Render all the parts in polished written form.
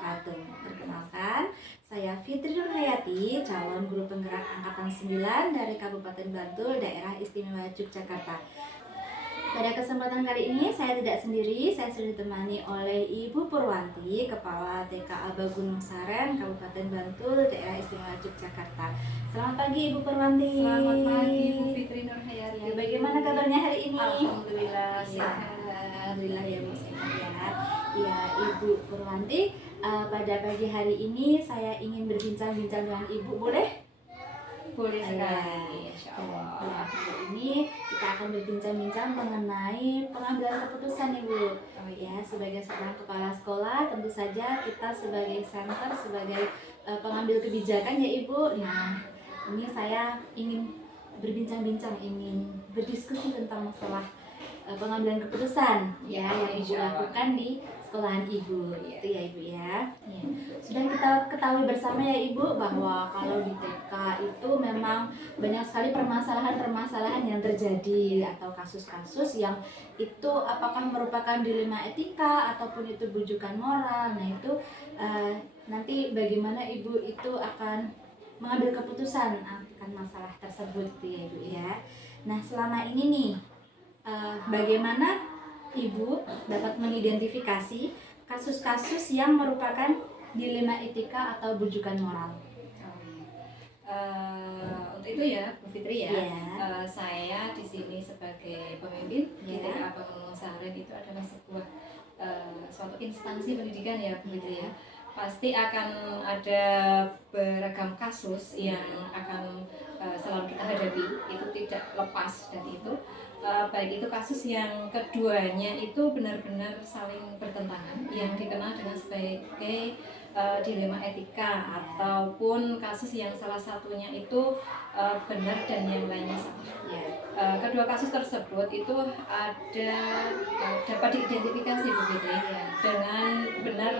wabarakatuh. Perkenalkan, saya Fitri Nurhayati, calon guru penggerak angkatan 9 dari Kabupaten Bantul, Daerah Istimewa Yogyakarta. Pada kesempatan kali ini saya tidak sendiri, saya sudah ditemani oleh Ibu Purwanti, Kepala TK Aba Gunung Saren, Kabupaten Bantul, Daerah Istimewa Yogyakarta. Selamat pagi Ibu Purwanti. Selamat pagi Bu Fitri Nurhayati. Ya, bagaimana kabarnya hari ini? Alhamdulillah Ya, sehat. alhamdulillah ya Bu, sehat ya. Ya Ibu Purwanti, pada pagi hari ini saya ingin berbincang-bincang dengan Ibu, boleh? Boleh Ya. sekali, Insya Allah. Hari ini kita akan berbincang-bincang mengenai pengambilan keputusan Ibu. Ya, sebagai seorang kepala sekolah, tentu saja kita sebagai center, sebagai pengambil kebijakan ya Ibu. Nah, ini saya ingin berbincang-bincang, ingin berdiskusi tentang masalah pengambilan keputusan ya yang Ibu lakukan di sekolahan Ibu. Itu ya Ibu ya. Sudah kita ketahui bersama ya Ibu bahwa kalau di TK itu memang banyak sekali permasalahan-permasalahan yang terjadi atau kasus-kasus yang itu apakah merupakan dilema etika ataupun itu bujukan moral. Nah itu nanti bagaimana Ibu itu akan mengambil keputusan akan masalah tersebut ya Ibu ya. Nah selama ini nih bagaimana Ibu dapat mengidentifikasi kasus-kasus yang merupakan dilema etika atau bujukan moral? Untuk itu ya Bu Fitri ya, saya di sini sebagai pemimpin di TK Aba Gunung Saren itu adalah sebuah suatu instansi pendidikan ya Bu Fitri ya. Pasti akan ada beragam kasus yang akan selalu kita hadapi, itu tidak lepas dari itu. Baik itu kasus yang keduanya itu benar-benar saling bertentangan, yang dikenal dengan sebagai dilema etika, ataupun kasus yang salah satunya itu benar dan yang lainnya salah. Kedua kasus tersebut itu ada dapat diidentifikasi Bu Fitri dengan benar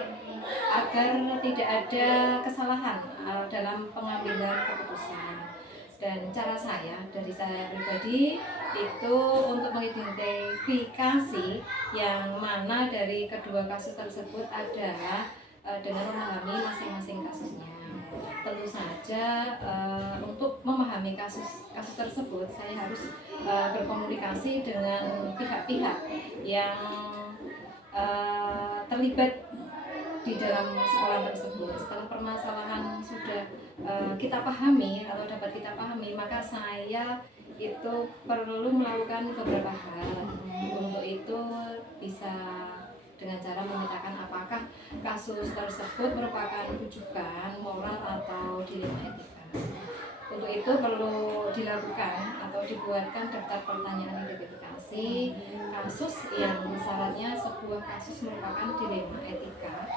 agar tidak ada kesalahan dalam pengambilan keputusan. Dan cara dari saya pribadi itu untuk mengidentifikasi yang mana dari kedua kasus tersebut adalah dengan memahami masing-masing kasusnya. Tentu saja untuk memahami kasus tersebut saya harus berkomunikasi dengan pihak-pihak yang terlibat di dalam sekolah tersebut. Setelah permasalahan sudah kita pahami atau dapat kita pahami, maka saya itu perlu melakukan beberapa hal. Untuk itu bisa dengan cara memetakan apakah kasus tersebut merupakan rujukan moral atau dilema etika. Untuk itu perlu dilakukan atau dibuatkan daftar pertanyaan identifikasi kasus yang syaratnya sebuah kasus merupakan dilema etika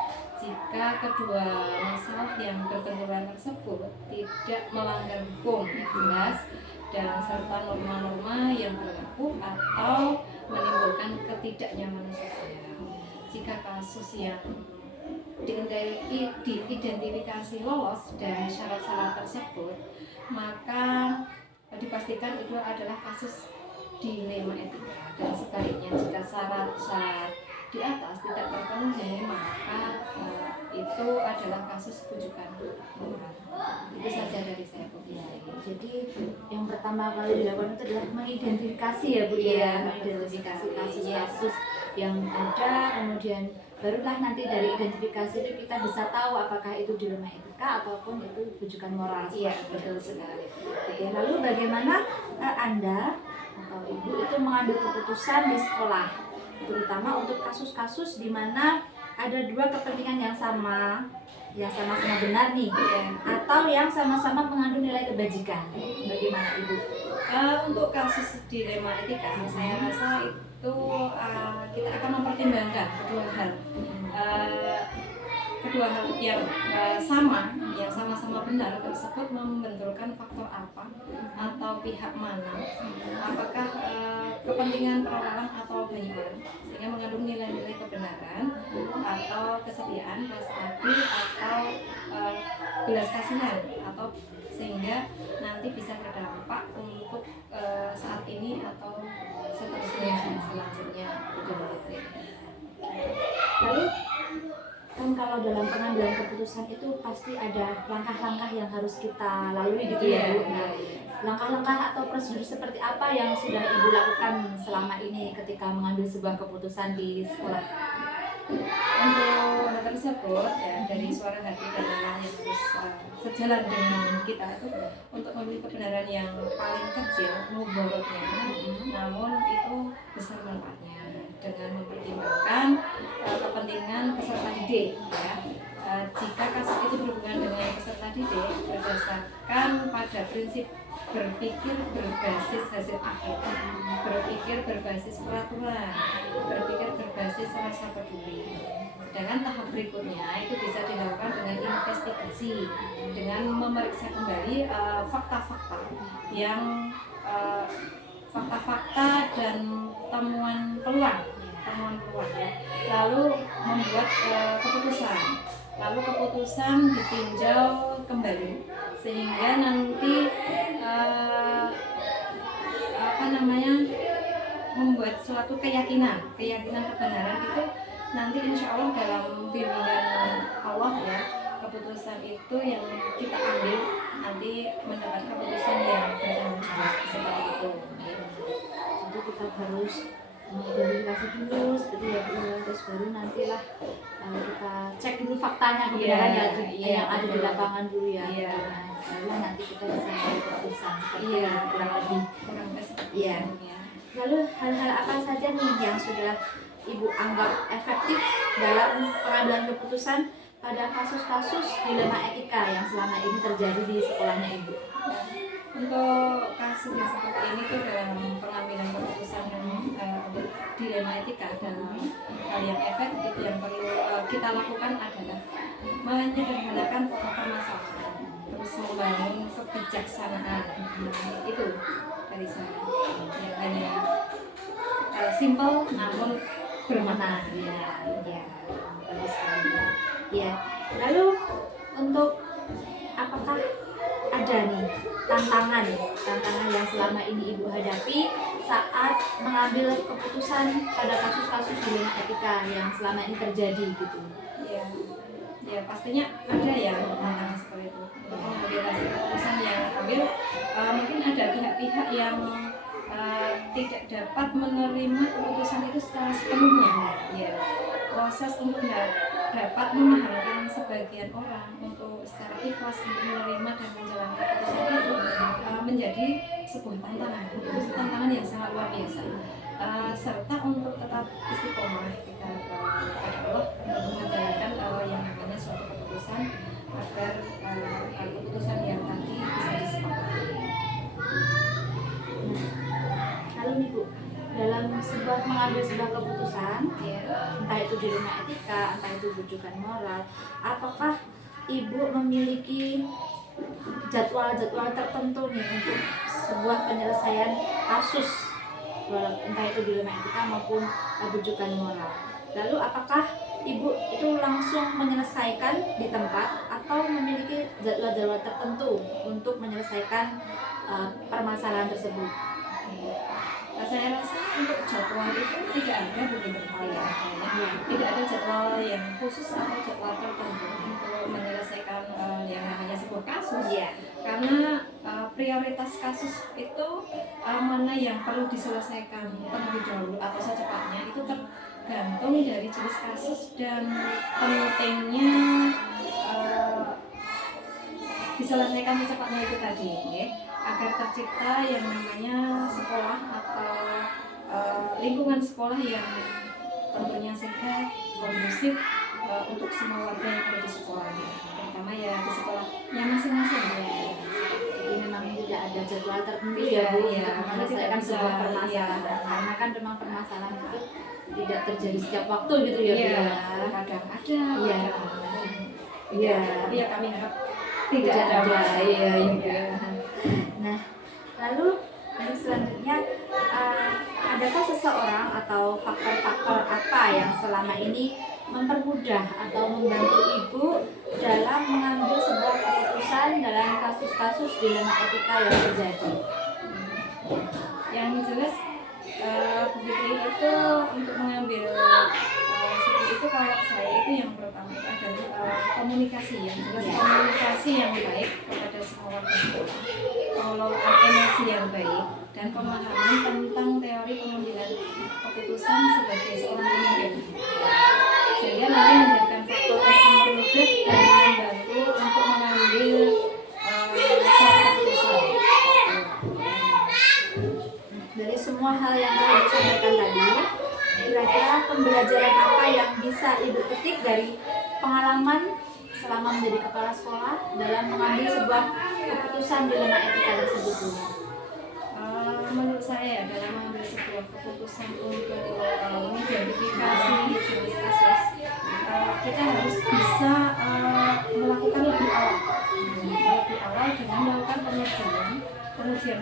jika kedua masalah yang berbenturan tersebut tidak melanggar hukum yang jelas dan serta norma-norma yang berlaku atau menimbulkan ketidaknyamanan sosial. Jika kasus yang diidentifikasi lolos dari syarat-syarat tersebut, maka dipastikan itu adalah kasus dilema etika. Dan sebaliknya, jika syarat-syarat di atas tidak terpenuhi, maka itu adalah kasus bujukan moral. Itu saja dari saya Bu. Jadi yang pertama kali dilakukan itu adalah mengidentifikasi ya Bu mengidentifikasi kasus-kasus yang ada, kemudian barulah nanti dari identifikasi itu kita bisa tahu apakah itu dilema etika ataupun itu bujukan moral. Iya, betul sekali. Oke, lalu bagaimana Anda atau Ibu itu mengambil keputusan di sekolah, terutama untuk kasus-kasus di mana ada dua kepentingan yang sama benar nih, atau yang sama-sama mengandung nilai kebajikan? Bagaimana Ibu? Untuk kasus dilema etika, saya rasa itu kita akan mempertimbangkan kedua hal. Kedua hal yang sama-sama benar tersebut membenturkan faktor apa atau pihak mana, apakah kepentingan perorangan atau penyiaran sehingga mengandung nilai-nilai kebenaran atau kesetiaan, rasa adil atau belas kasihan, atau sehingga nanti bisa berdampak untuk saat ini atau selanjutnya. Lalu kan kalau dalam pengambilan keputusan itu pasti ada langkah-langkah yang harus kita lalui gitu ya Bu. Nah, langkah-langkah atau prosedur seperti apa yang sudah Ibu lakukan selama ini ketika mengambil sebuah keputusan di sekolah? Untuk hal tersebut ya, dari suara hati dan lelah yang harus sejalan dengan kita itu untuk memilih kebenaran yang paling kecil mudaratnya, namun itu besar manfaatnya dengan mempertimbangkan kepentingan peserta didik ya. Jika kasus itu berhubungan dengan peserta didik berdasarkan pada prinsip berpikir berbasis hasil akhir, berpikir berbasis peraturan, berpikir berbasis rasa peduli. Sedangkan tahap berikutnya itu bisa dilakukan dengan investigasi, dengan memeriksa kembali fakta-fakta yang fakta-fakta dan temuan peluang ya. Lalu membuat keputusan. Lalu keputusan ditinjau kembali sehingga nanti membuat suatu keyakinan kebenaran itu nanti insya Allah dalam bimbingan Allah ya, keputusan itu yang kita ambil nanti mendapat keputusan yang bertanggung jawab seperti itu. Jadi kita harus mengidentifikasi dulu seperti ya Bu, terus baru nantilah kita cek dulu faktanya kebenaran yang ada di lapangan dulu ya. Baru nanti kita bisa ambil keputusan seperti kurang lebih. Iya. Lalu hal-hal apa saja nih yang sudah Ibu anggap efektif dalam pengambilan keputusan pada kasus-kasus dilema etika yang selama ini terjadi di sekolahnya Ibu? Untuk kasus yang seperti ini tuh dalam pengambilan keputusan dilema etika dan hal yang efektif yang perlu kita lakukan adalah menyederhanakan pokok permasalahan, terus membangun kebijaksanaan. Itu dari saya yang hanya simple namun bermakna. Ya. Lalu untuk apakah ada nih tantangan yang selama ini Ibu hadapi saat mengambil keputusan pada kasus-kasus dilema etika yang selama ini terjadi gitu? Ya pastinya ada ya tantangan seperti itu. Untuk mengambil hasil keputusan yang ambil, mungkin ada pihak-pihak yang tidak dapat menerima keputusan itu secara sepenuhnya. Ya, proses untuk dapat memahamkan sebagian orang untuk secara ikhlas menerima dan menjalankan keputusan itu menjadi sebuah tantangan yang sangat luar biasa. Serta untuk tetap istiqomah kita kepada Allah untuk menjalankan yang namanya suatu keputusan agar keputusan yang tadi bisa disepakati. Lalu nih Bu, dalam mengambil sebuah keputusan, entah itu dilema etika, entah itu rujukan moral, apakah Ibu memiliki jadwal tertentu nih untuk sebuah penyelesaian kasus, entah itu dilema etika maupun rujukan moral? Lalu apakah Ibu itu langsung menyelesaikan di tempat atau memiliki jadwal tertentu untuk menyelesaikan permasalahan tersebut? Saya rasa untuk jadwal itu tidak ada begitu, tidak ada jadwal yang khusus atau jadwal tertentu untuk menyelesaikan yang namanya sebuah kasus. Karena prioritas kasus itu mana yang perlu diselesaikan terlebih dahulu atau secepatnya itu tergantung dari jenis kasus dan pentingnya diselesaikan secepatnya itu tadi ya. Agar tercipta yang namanya sekolah atau lingkungan sekolah yang tentunya sehat, kondusif untuk semua warga yang ada di sekolah, terutama ya di sekolahnya masing-masing ya. Jadi memang tidak ada jadwal tertentu ya Bu, karena tidak akan sebuah permasalahan. Karena kan memang permasalahan itu tidak terjadi setiap waktu gitu ya Bu. Kadang ada. Tapi ya kami harap tidak ada. Iya. Nah, lalu yang selanjutnya, adakah seseorang atau faktor-faktor apa yang selama ini mempermudah atau membantu Ibu dalam mengambil sebuah keputusan dalam kasus-kasus dilema etika yang terjadi? Yang jelas Bu Fitri itu untuk mengambil seperti itu, kalau saya itu yang pertama itu adalah komunikasi ya, yang baik dan pemahaman tentang teori pengambilan keputusan sebagai seorang pemimpin, sehingga nanti menjadikan faktor yang mempermudah dan membantu untuk mengambil suatu keputusan. Dari semua hal yang telah Ibu sampaikan tadi, kira-kira pembelajaran apa yang bisa Ibu petik dari pengalaman selama menjadi kepala sekolah dalam mengambil sebuah keputusan dilema etika tersebut, Bu? Menurut saya dalam mengambil sebuah keputusan untuk mengidentifikasi jenis kasus, kita harus bisa melakukan lebih awal dengan melakukan pengujian,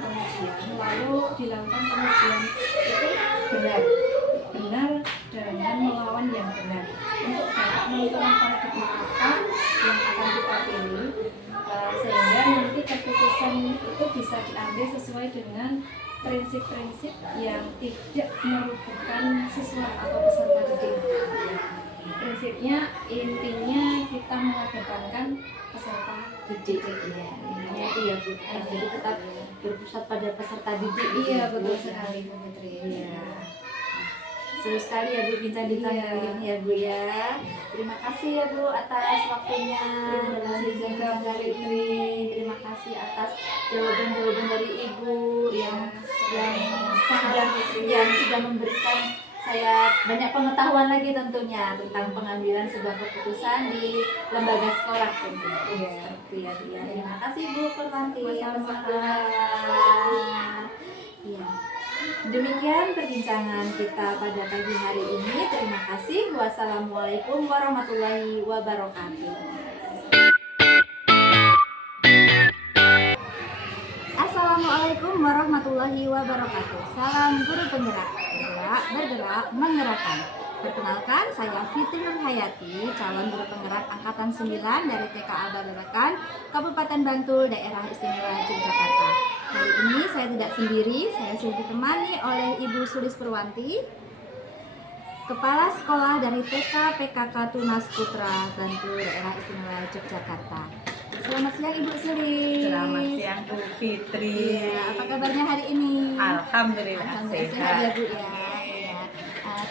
lalu dilakukan pengujian itu benar dengan melawan yang benar untuk dapat menentukan paradigma apa yang akan kita pilih, sehingga nanti keputusan itu bisa diambil sesuai dengan prinsip-prinsip yang tidak merugikan siswa atau peserta didik. Prinsipnya, intinya kita mengedepankan peserta didik. Ya, intinya itu ya, Bu. Jadi tetap berpusat pada peserta didik. Iya, betul sekali, Bu Fitri. Iya. Seru sekali ya, Bu, bincang-bincang kali ini ya, Bu ya. Terima kasih ya, Bu, atas waktunya. Terima kasih juga, Bu Fitri. Terima kasih atas jawaban-jawaban dari Ibu yang sudah memberikan saya banyak pengetahuan lagi tentunya tentang pengambilan sebuah keputusan di lembaga sekolah tentunya. Iya. Seperti ya, Bu ya. Terima kasih, Bu Purwanti. Sama-sama. Iya. Demikian perbincangan kita pada pagi hari ini. Terima kasih. Wassalamualaikum warahmatullahi wabarakatuh. Assalamualaikum warahmatullahi wabarakatuh. Salam guru penggerak, bergerak, menggerakkan. Perkenalkan, saya Fitri Nurhayati, calon guru penggerak angkatan 9 dari TKA Babakan, Kabupaten Bantul, Daerah Istimewa Yogyakarta. Kali ini saya tidak sendiri, saya sudah ditemani oleh Ibu Sulis Purwanti, Kepala Sekolah dari TK PKK Tunas Putra Bantul, Daerah Istimewa Yogyakarta. Selamat siang Ibu Sulis. Selamat siang Bu Fitri. Iya, apa kabarnya hari ini? Alhamdulillah sehat ya sehat. Bu ya. Iya.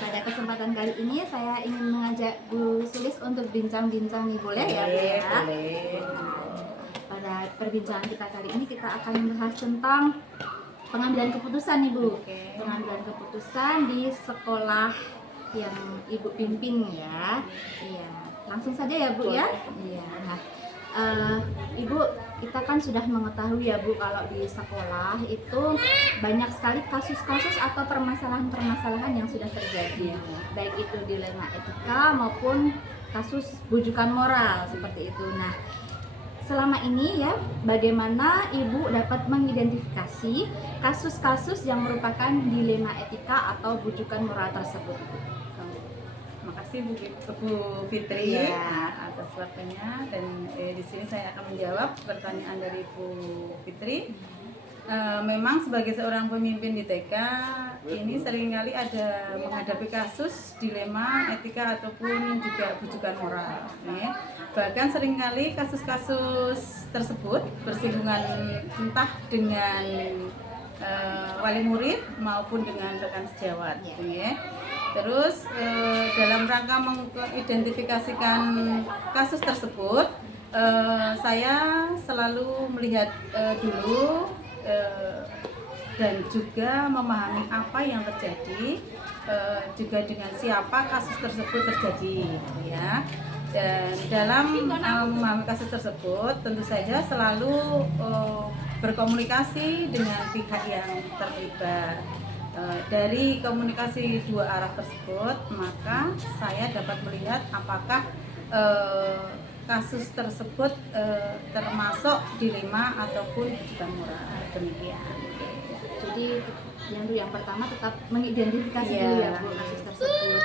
Pada kesempatan kali ini saya ingin mengajak Bu Sulis untuk bincang-bincang nih, boleh ya Bu ya? Boleh. Pada perbincangan kita kali ini kita akan membahas tentang pengambilan keputusan nih Bu. Oke. Pengambilan keputusan di sekolah yang Ibu pimpin ya. Iya. Langsung saja ya Bu ya. Iya. Nah, Ibu, kita kan sudah mengetahui ya Bu kalau di sekolah itu banyak sekali kasus-kasus atau permasalahan-permasalahan yang sudah terjadi, baik itu dilema etika maupun kasus bujukan moral seperti itu. Nah, selama ini ya, bagaimana Ibu dapat mengidentifikasi kasus-kasus yang merupakan dilema etika atau bujukan moral tersebut? Terima kasih Bu Fitri Iya. atas waktunya, dan di sini saya akan menjawab pertanyaan dari Bu Fitri. Memang sebagai seorang pemimpin di TK ini seringkali ada menghadapi kasus dilema etika ataupun juga bujukan moral. Ya. Bahkan seringkali kasus-kasus tersebut bersinggungan entah dengan wali murid maupun dengan rekan sejawat. Ya. Terus dalam rangka mengidentifikasikan kasus tersebut, saya selalu melihat dulu dan juga memahami apa yang terjadi, juga dengan siapa kasus tersebut terjadi, ya. Dan dalam memahami kasus tersebut, tentu saja selalu berkomunikasi dengan pihak yang terlibat. Dari komunikasi dua arah tersebut, maka saya dapat melihat apakah kasus tersebut termasuk dilema ataupun bukan moral. Demikian. Jadi yang pertama tetap mengidentifikasi dulu ya Bu kasus tersebut.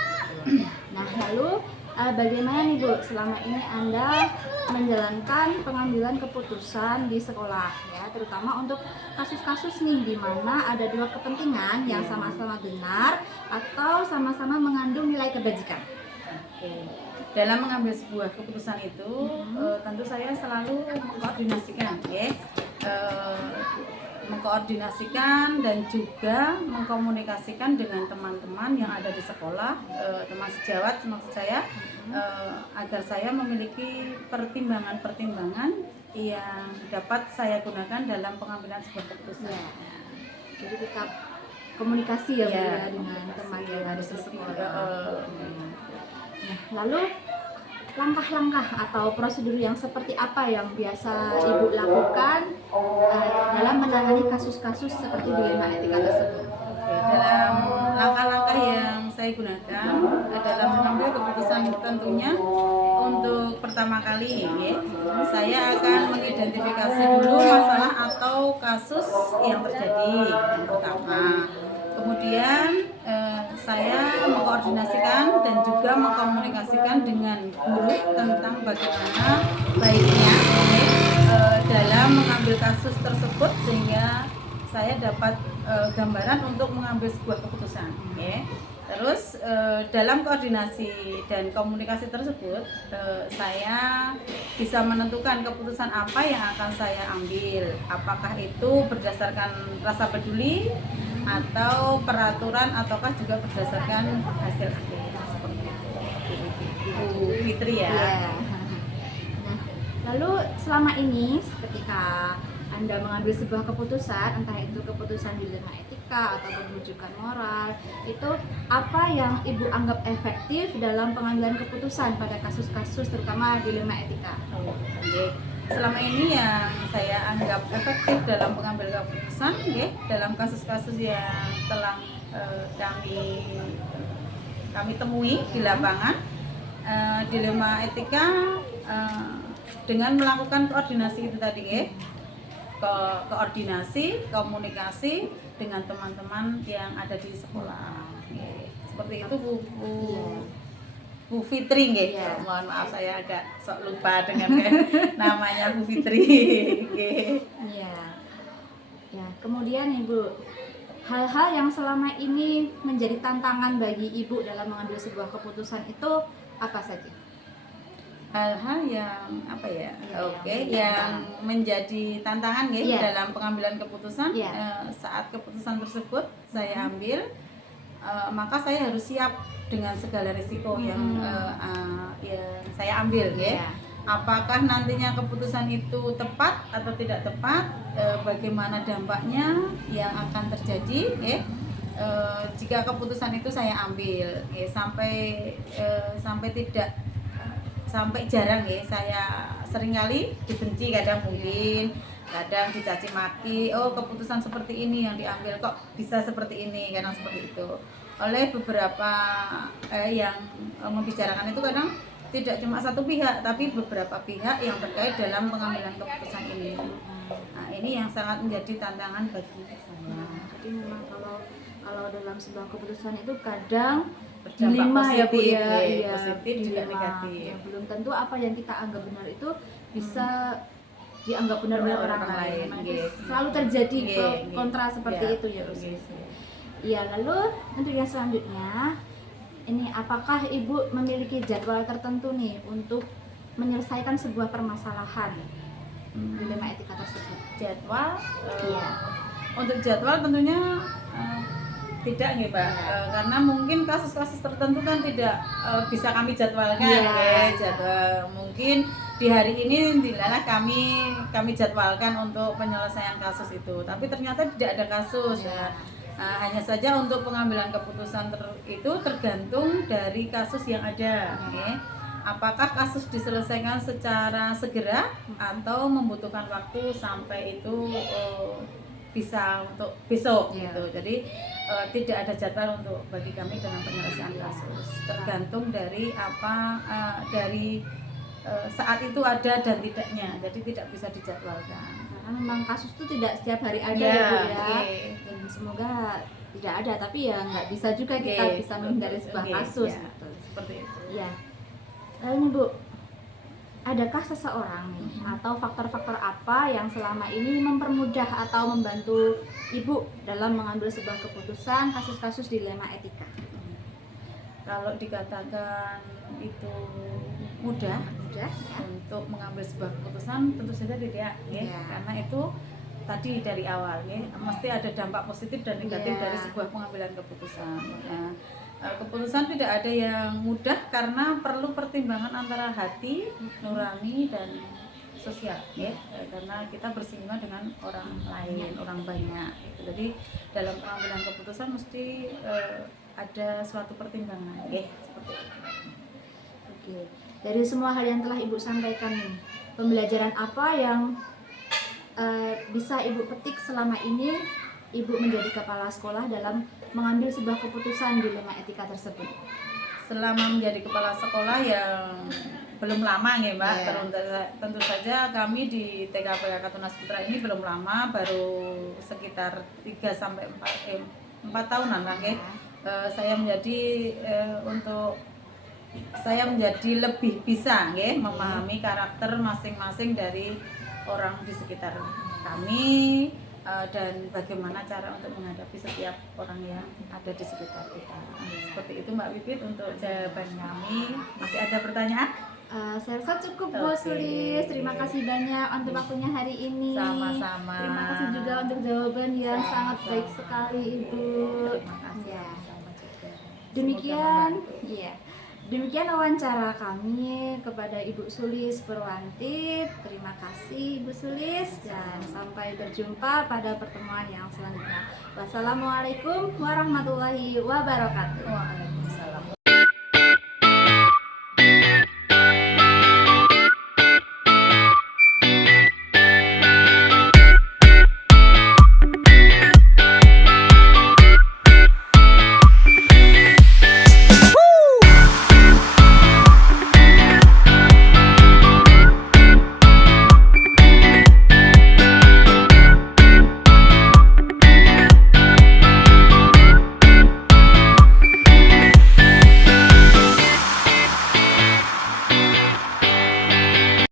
Nah, lalu bagaimana nih Bu selama ini Anda menjalankan pengambilan keputusan di sekolah ya, terutama untuk kasus-kasus nih di mana ada dua kepentingan yang sama-sama benar atau sama-sama mengandung nilai kebajikan. Oke. Dalam mengambil sebuah keputusan itu, tentu saya selalu mengkoordinasikan, ya, mengkoordinasikan dan juga mengkomunikasikan dengan teman-teman yang ada di sekolah, teman sejawat maksud saya, agar saya memiliki pertimbangan-pertimbangan yang dapat saya gunakan dalam pengambilan sebuah keputusan. Ya. Jadi tetap komunikasi ya Bu Ya, ya dengan teman yang ada di sekolah. Nah, lalu langkah-langkah atau prosedur yang seperti apa yang biasa Ibu lakukan dalam menangani kasus-kasus seperti dilema etika tersebut? Oke, dalam langkah-langkah yang saya gunakan dalam mengambil keputusan tentunya untuk pertama kali ya, saya akan mengidentifikasi dulu masalah atau kasus yang terjadi yang pertama. Kemudian saya mengkoordinasikan dan juga mengkomunikasikan dengan guru tentang bagaimana baiknya dalam mengambil kasus tersebut sehingga saya dapat gambaran untuk mengambil sebuah keputusan. Terus dalam koordinasi dan komunikasi tersebut saya bisa menentukan keputusan apa yang akan saya ambil. Apakah itu berdasarkan rasa peduli atau peraturan ataukah juga berdasarkan hasil akhir seperti itu. Bu Fitri ya. Nah, lalu selama ini ketika Anda mengambil sebuah keputusan, entah itu keputusan dilema etika atau rujukan moral, itu apa yang Ibu anggap efektif dalam pengambilan keputusan pada kasus-kasus terutama dilema etika? Selama ini yang saya anggap efektif dalam pengambilan keputusan dalam kasus-kasus yang telah kami temui di lapangan, dilema etika dengan melakukan koordinasi itu tadi koordinasi, komunikasi dengan teman-teman yang ada di sekolah. Seperti itu Bu Fitri Ya. Mohon maaf saya agak sok lupa dengan namanya Bu Fitri. Iya. Ya, kemudian Ibu, hal-hal yang selama ini menjadi tantangan bagi Ibu dalam mengambil sebuah keputusan itu apa saja? Hal-hal yang apa ya? Ya, yang menjadi tantangan Ya. dalam pengambilan keputusan. Ya. Saat keputusan tersebut saya ambil, maka saya harus siap dengan segala risiko yang saya ambil Ya. Apakah nantinya keputusan itu tepat atau tidak tepat, bagaimana dampaknya yang akan terjadi jika keputusan itu saya ambil sampai jarang saya seringkali dibenci, kadang mungkin kadang dicaci maki, keputusan seperti ini yang diambil kok bisa seperti ini, kadang seperti itu oleh beberapa yang membicarakan itu. Kadang tidak cuma satu pihak tapi beberapa pihak yang terkait dalam pengambilan keputusan ini. Nah, ini yang sangat menjadi tantangan bagi saya. Jadi memang kalau dalam sebuah keputusan itu kadang Berdampak dilema ya Bu positif, ya, iya, positif juga dilema. negatif. Ya, belum tentu apa yang kita anggap benar itu bisa dianggap benar oleh orang lain. Nah, itu selalu terjadi pro kontra seperti itu ya Bu. Iya, lalu untuk yang selanjutnya ini apakah Ibu memiliki jadwal tertentu nih untuk menyelesaikan sebuah permasalahan dilema etika tersebut? Jadwal Iya. untuk jadwal tentunya tidak nih Pak, karena mungkin kasus-kasus tertentu kan tidak bisa kami jadwalkan. Jadwal mungkin di hari ini dilalah kami jadwalkan untuk penyelesaian kasus itu, tapi ternyata tidak ada kasus. Hanya saja untuk pengambilan keputusan itu tergantung dari kasus yang ada. Apakah kasus diselesaikan secara segera atau membutuhkan waktu sampai itu bisa untuk besok gitu. Jadi tidak ada jadwal untuk bagi kami dalam penyelesaian kasus. Tergantung dari dari saat itu ada dan tidaknya. Jadi tidak bisa dijadwalkan. Karena memang kasus itu tidak setiap hari ada ya Bu ya. Dan semoga tidak ada, tapi ya nggak bisa juga kita bisa menghindari sebuah kasus gitu. Seperti itu. Iya. Lalu Bu, adakah seseorang nih atau faktor-faktor apa yang selama ini mempermudah atau membantu Ibu dalam mengambil sebuah keputusan kasus-kasus dilema etika? Kalau dikatakan itu mudah ya. untuk mengambil sebuah keputusan, tentu saja tidak karena itu tadi dari awal ya, mesti ada dampak positif dan negatif Iya. dari sebuah pengambilan keputusan. Ya. Keputusan tidak ada yang mudah karena perlu pertimbangan antara hati, nurani dan sosial ya. Karena kita bersinggungan dengan orang lain, orang banyak gitu. Jadi dalam pengambilan keputusan mesti ada suatu pertimbangan ya, seperti itu. Oke. Dari semua hal yang telah Ibu sampaikan nih, pembelajaran apa yang bisa Ibu petik selama ini Ibu menjadi kepala sekolah dalam mengambil sebuah keputusan dilema etika tersebut? Selama menjadi kepala sekolah yang belum lama ya Mbak, Iya. tentu saja kami di TKPK Tunas Putra ini belum lama, baru sekitar 3 sampai 4 tahunan lah ya. Saya menjadi lebih bisa ya, memahami karakter masing-masing dari orang di sekitar kami, dan bagaimana cara untuk menghadapi setiap orang yang ada di sekitar kita. Seperti itu Mbak Pipit untuk jawaban kami. Masih ada pertanyaan? Saya rasa cukup Bu Oke. Sulis. Terima kasih banyak untuk waktunya hari ini. Sama-sama. Terima kasih juga untuk jawaban yang Sama-sama. sangat baik sekali Ibu. Terima kasih. Ya. Sama juga. Demikian, Semoga membantu. iya. Demikian wawancara kami kepada Ibu Sulis Purwanti. Terima kasih Ibu Sulis dan sampai berjumpa pada pertemuan yang selanjutnya. Wassalamualaikum warahmatullahi wabarakatuh. Waalaikumsalam.